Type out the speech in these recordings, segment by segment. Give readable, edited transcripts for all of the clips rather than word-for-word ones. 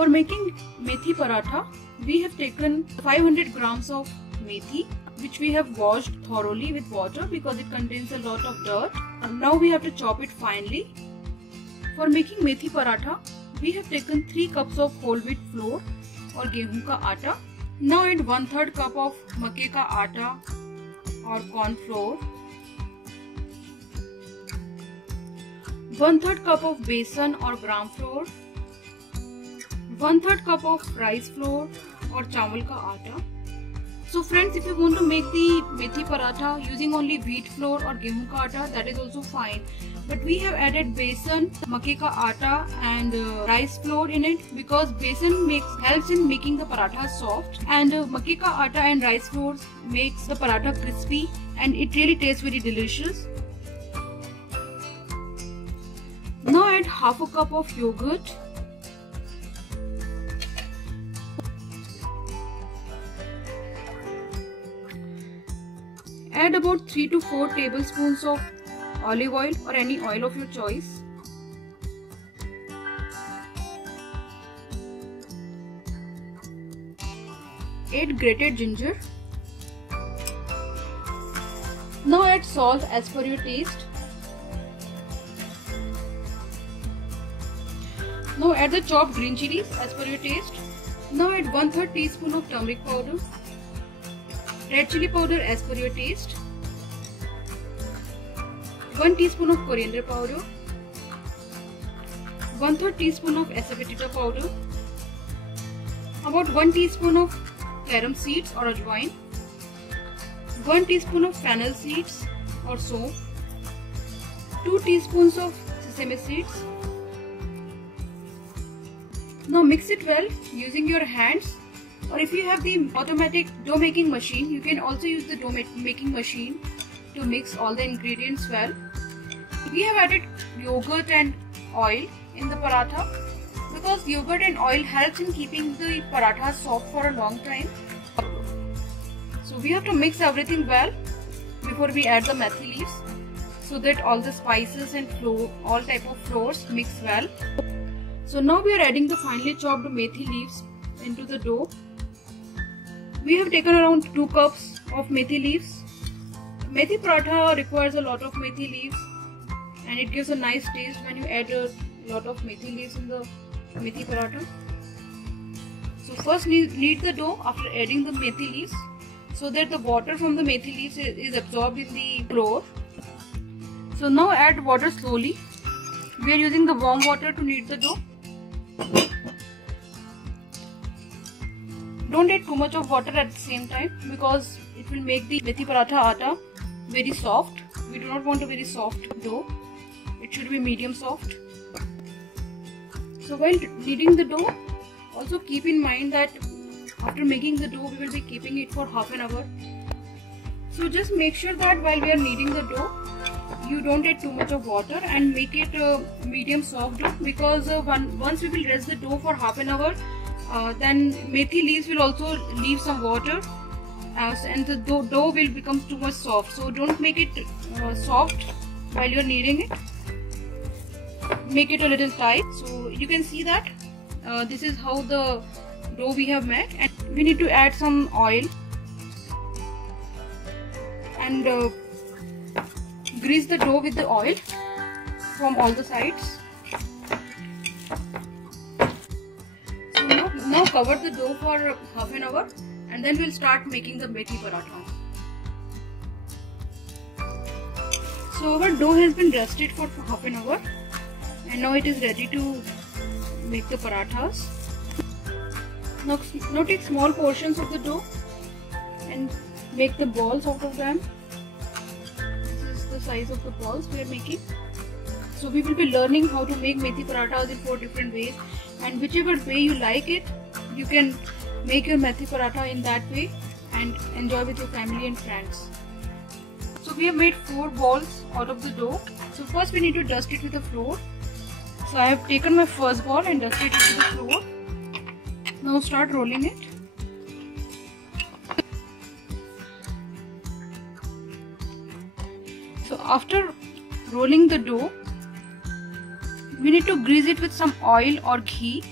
For making methi paratha, we have taken 500 grams of methi, which we have washed thoroughly with water because it contains a lot of dirt. And now we have to chop it finely. For making methi paratha, we have taken 3 cups of whole wheat flour or गेहूं का आटा. Now add 1/3 cup of मक्के का आटा or corn flour, 1/3 cup of besan or gram flour, 1/3 cup of rice flour or चावल का आटा. So friends, if you want to make the methi paratha using only wheat flour or गेहूं का आटा, that is also fine. But we have added besan, मक्के का आटा and rice flour in it because besan helps in making the paratha soft, and मक्के का आटा and rice flour makes the paratha crispy and it really tastes very delicious. Now add half a cup of yogurt, add about 3 to 4 tablespoons of olive oil or any oil of your choice. Add grated ginger. Now add salt as per your taste. Now add the chopped green chilies as per your taste. Now add 1/3 teaspoon of turmeric powder, red chili powder as per your taste, 1 teaspoon of coriander powder, 1/3 teaspoon of asafoetida powder, about 1 teaspoon of carom seeds or ajwain, 1 teaspoon of fennel seeds or soap, 2 teaspoons of sesame seeds. Now mix it well using your hands, or if you have the automatic dough making machine, you can also use the dough making machine to mix all the ingredients well. We have added yogurt and oil in the paratha because yogurt and oil helps in keeping the paratha soft for a long time. So we have to mix everything well before we add the methi leaves so that all the spices and all type of flours mix well. So now we are adding the finely chopped methi leaves into the dough. We have taken around 2 cups of methi leaves. Methi paratha requires a lot of methi leaves and it gives a nice taste when you add a lot of methi leaves in the methi paratha. So first knead the dough after adding the methi leaves so that the water from the methi leaves is absorbed in the flour. So now add water slowly. We are using the warm water to knead the dough. Don't add too much of water at the same time because it will make the methi paratha atta very soft. We do not want a very soft dough. It should be medium soft. So while kneading the dough, also keep in mind that after making the dough, we will be keeping it for half an hour. So just make sure that while we are kneading the dough, you don't add too much of water and make it medium soft dough because once we will rest the dough for half an hour, then methi leaves will also leave some water and the dough will become too much soft. So don't make it soft while you are kneading it. Make it a little tight. So you can see that this is how the dough we have made, and we need to add some oil and grease the dough with the oil from all the sides. So now cover the dough for half an hour and then we'll start making the methi paratha. So our dough has been rested for half an hour and now it is ready to make the parathas. Now take small portions of the dough and make the balls out of them. This is the size of the balls we are making. So we will be learning how to make methi parathas in 4 different ways, and whichever way you like it, you can make your methi paratha in that way and enjoy with your family and friends. So we have made 4 balls out of the dough. So first we need to dust it with the flour. So I have taken my first ball and dusted it with the flour. Now start rolling it. So after rolling the dough, we need to grease it with some oil or ghee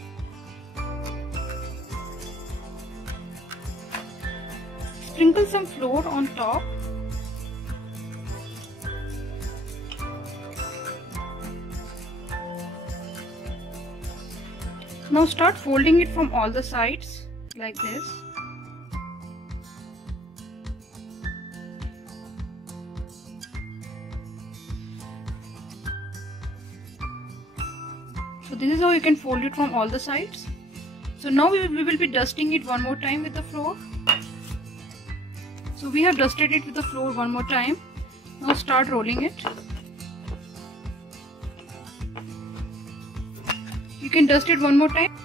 sprinkle some flour on top. Now start folding it from all the sides like this. So this is how you can fold it from all the sides. So now we will be dusting it one more time with the flour. So we have dusted it with the flour one more time. Now start rolling it. You can dust it one more time.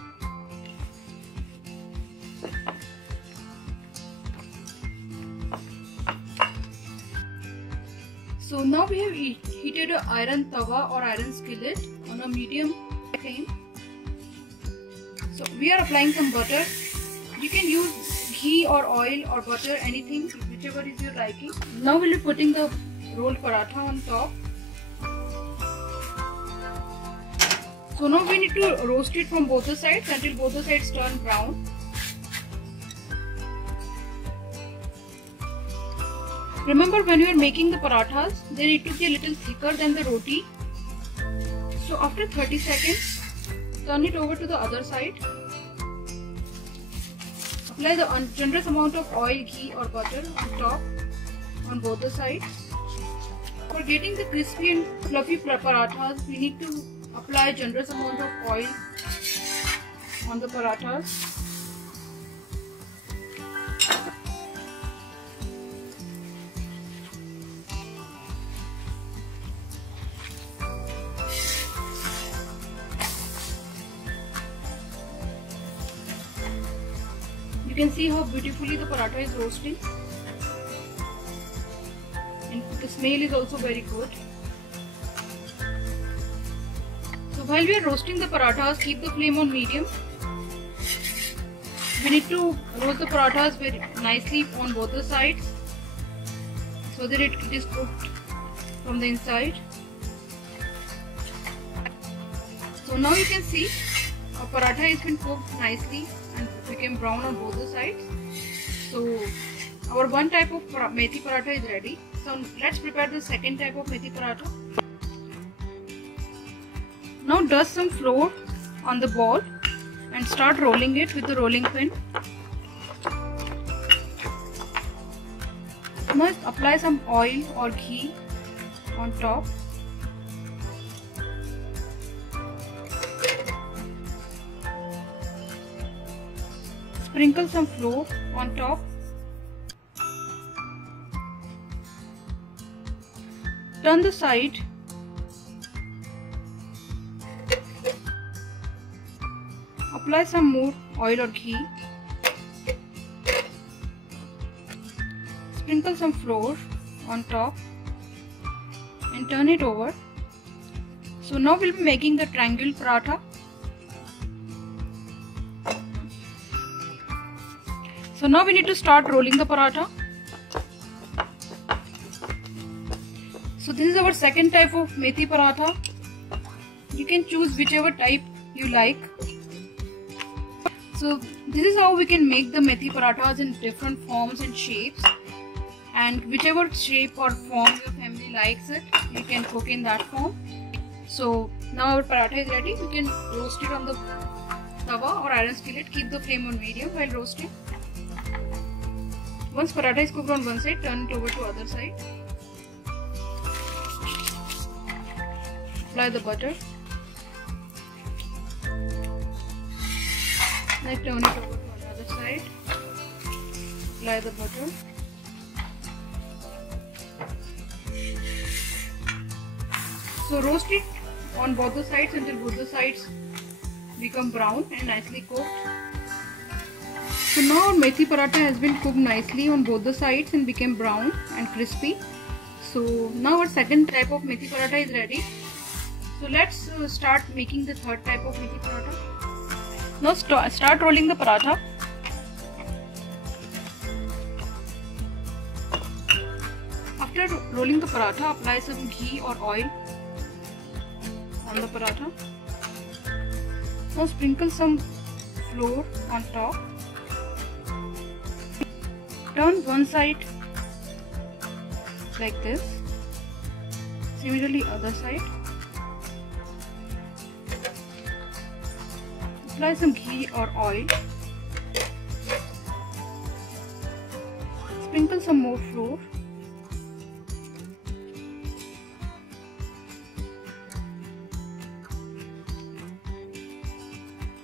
So now we have heated an iron tawa or iron skillet on a medium flame. So we are applying some butter. You can use ghee or oil or butter, anything, whichever is your liking. Now we'll be putting the rolled paratha on top. So now we need to roast it from both the sides until both the sides turn brown. Remember, when you are making the parathas, they need to be a little thicker than the roti. So after 30 seconds, turn it over to the other side. Apply the generous amount of oil, ghee or butter on top on both the sides. For getting the crispy and fluffy parathas, we need to apply a generous amount of oil on the parathas. You can see how beautifully the paratha is roasting, and the smell is also very good. So while we are roasting the parathas, keep the flame on medium. We need to roast the parathas very nicely on both the sides so that it is cooked from the inside. So now you can see our paratha has been cooked nicely and became brown on both the sides. So our one type of methi paratha is ready. So let's prepare the second type of methi paratha. Now dust some flour on the ball and start rolling it with the rolling pin. Now apply some oil or ghee on top. Sprinkle some flour on top. Turn the side. Apply some more oil or ghee. Sprinkle some flour on top and turn it over. So now we'll be making the triangle paratha. So now we need to start rolling the paratha. So this is our second type of methi paratha. You can choose whichever type you like. So this is how we can make the methi parathas in different forms and shapes, and whichever shape or form your family likes it, you can cook in that form. So now our paratha is ready. We can roast it on the tawa or iron skillet. Keep the flame on medium while roasting. Once paratha is cooked on one side, turn it over to other side. Apply the butter. Now turn it over to the other side. Apply the butter. So roast it on both the sides until both the sides become brown and nicely cooked. So now our methi paratha has been cooked nicely on both the sides and became brown and crispy. So now our second type of methi paratha is ready. So let's start making the third type of methi paratha. Now start rolling the paratha. After rolling the paratha, apply some ghee or oil on the paratha. Now sprinkle some flour on top. Turn one side like this. Similarly, other side. Apply some ghee or oil. Sprinkle some more flour.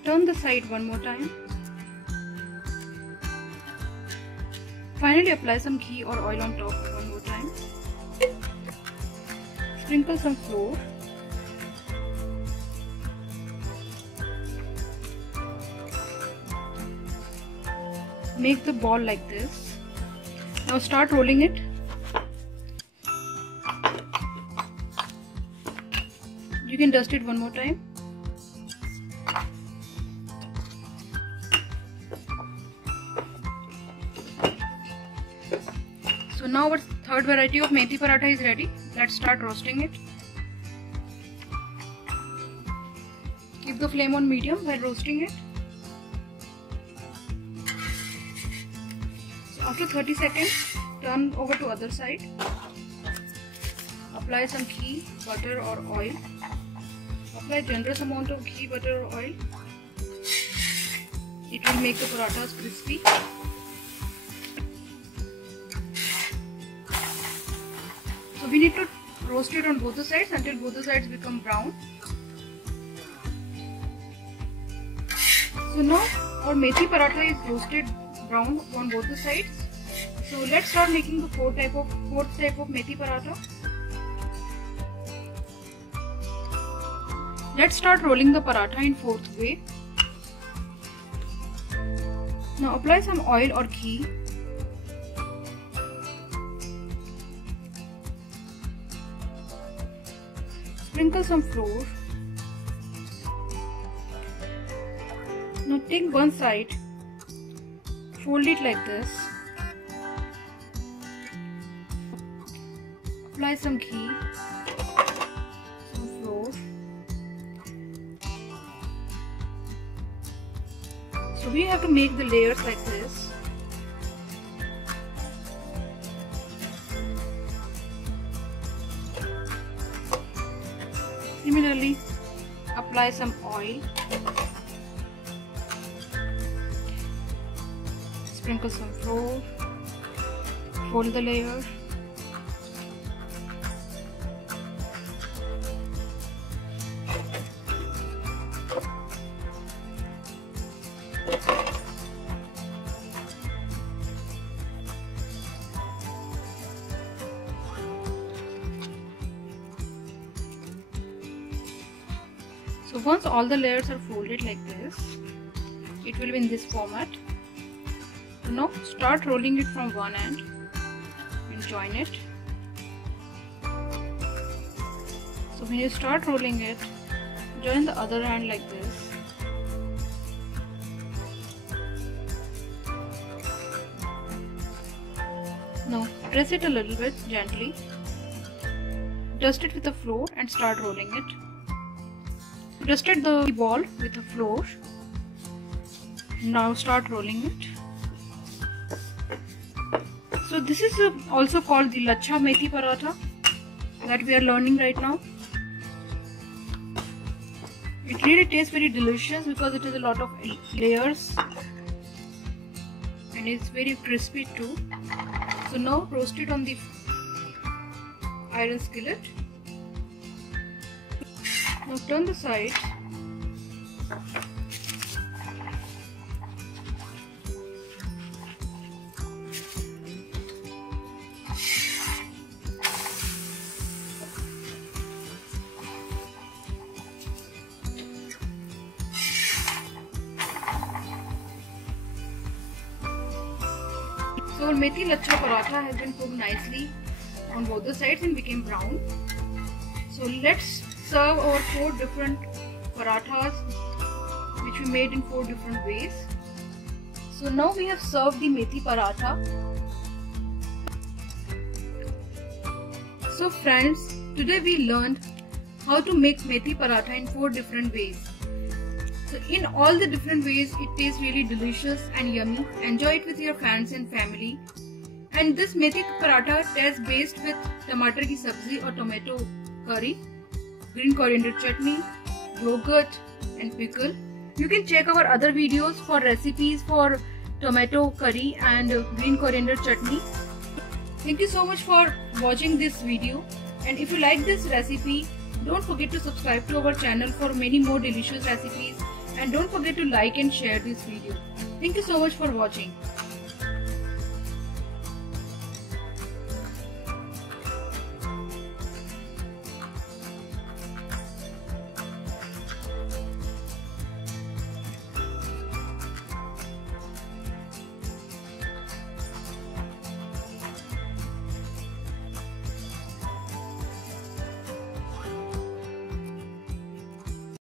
Turn the side one more time. Finally, apply some ghee or oil on top one more time. Sprinkle some flour. Make the ball like this. Now start rolling it. You can dust it one more time. So now our third variety of methi paratha is ready. Let's start roasting it. Keep the flame on medium while roasting it. So after 30 seconds, turn over to other side. Apply some ghee, butter or oil. Apply generous amount of ghee, butter or oil. It will make the parathas crispy. So we need to roast it on both the sides until both the sides become brown. So now our methi paratha is roasted brown on both the sides. So let's start making the fourth type of methi paratha. Let's start rolling the paratha in fourth way. Now apply some oil or ghee. Sprinkle some flour. Now take one side, fold it like this. Apply some ghee, some flour. So we have to make the layers like this. Similarly, apply some oil. Sprinkle some flour. Fold the layer. So once all the layers are folded like this, it will be in this format. So now start rolling it from one end and join it. So when you start rolling it, join the other end like this. Now press it a little bit gently. Dust it with the flour and start rolling it. Dusted the ball with the flour. Now start rolling it. So this is also called the Lachha Methi Paratha that we are learning right now. It really tastes very delicious because it has a lot of layers and it's very crispy too. So now roast it on the iron skillet. Now turn the sides. So our methi lachha paratha has been cooked nicely on both the sides and became brown. So let's serve our 4 different parathas which we made in 4 different ways. So now we have served the methi paratha. So friends, today we learned how to make methi paratha in 4 different ways. So in all the different ways, it tastes really delicious and yummy. Enjoy it with your friends and family. And this methi paratha is based with tomato ki sabzi or tomato curry, green coriander chutney, yogurt and pickle. You can check our other videos for recipes for tomato curry and green coriander chutney. Thank you so much for watching this video, and if you like this recipe, don't forget to subscribe to our channel for many more delicious recipes, and don't forget to like and share this video. Thank you so much for watching.